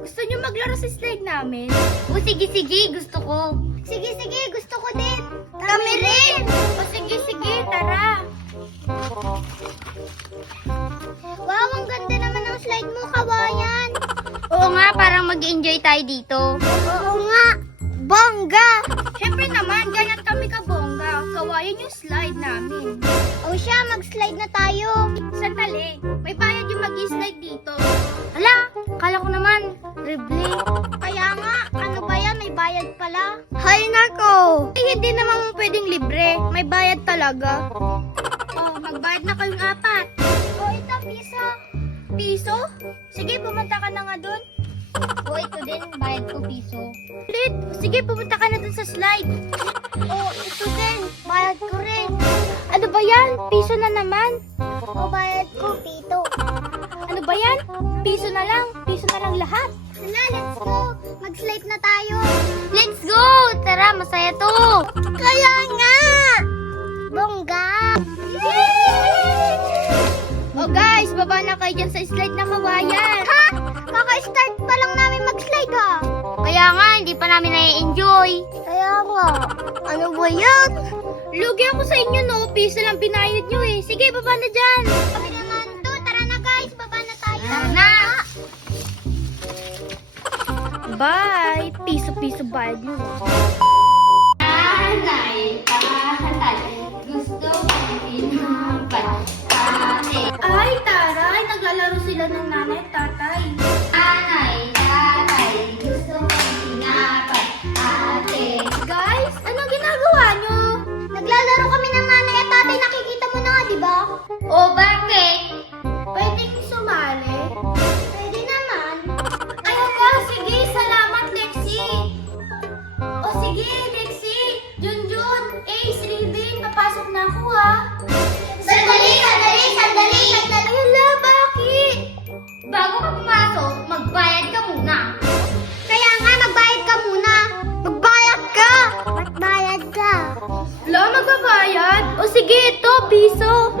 gusto niyo maglaro sa slide namin? O sige, gusto ko. Sige, gusto ko din. Kami rin. O sige, tara. Wow, ang ganda naman ng slide mo, kawayan. Oo nga, parang mag-enjoy tayo dito. Oo nga. Bongga. Siyempre naman, ganyan kami kabongga. Kawayan yung slide namin. O siya, mag-slide na tayo. Sandali, may bayad yung mag-slide dito. Hala, kala ko naman, libre. Kaya nga, ano ba yan? May bayad pala. Hay nako! Hindi naman pwedeng libre. May bayad talaga. Oh, magbayad na kayong 4. O, ito, piso. Piso? Sige, pumunta ka na nga dun. O ito din, bayad ko piso. Ulit. Sige, pumunta ka na dun sa slide. O, ito din. Bayad ko rin. Ano ba yan? Piso na naman. O, bayad ko, pito. Ano ba yan? Piso na lang. Piso na lang lahat. Hala, let's go. Mag-slide na tayo. Let's go! Tara, masaya to. Kaya nga. Bongga. Oh guys, baba na kayo dyan sa slide na kawayan. Ha? Kaka-start pa lang namin mag-slide ha. Kaya nga, hindi pa namin na-enjoy. Kaya nga. Ano ba yan? Lugi ako sa inyo no. Piso lang binayad nyo eh. Sige, baba na dyan. Kami naman to. Tara na guys. Baba na tayo. Tara na. Bye. Piso-piso bayad nyo. Anay, gusto kong pinapad. Ay, taray. Naglalaro sila ng nanay at tatay. Anay, tatay, gusto kong pinapad. Ate. Guys, ano ginagawa nyo? Naglalaro kami ng nanay at tatay. Nakikita mo na nga, di ba? O bakit? Pwedeng sumali? Pwede naman. Ayun ba? Sige, salamat, Lexi. O sige, Lexi. Junjun, Ace, Ribbon, papasok na ako ha. Sandali. Ayala, bakit? Bago ka pumasok, magbayad ka muna. Kaya nga, magbayad ka muna. Magbayad ka. Magbayad ka. Wala, magbabayad? O sige, ito, piso.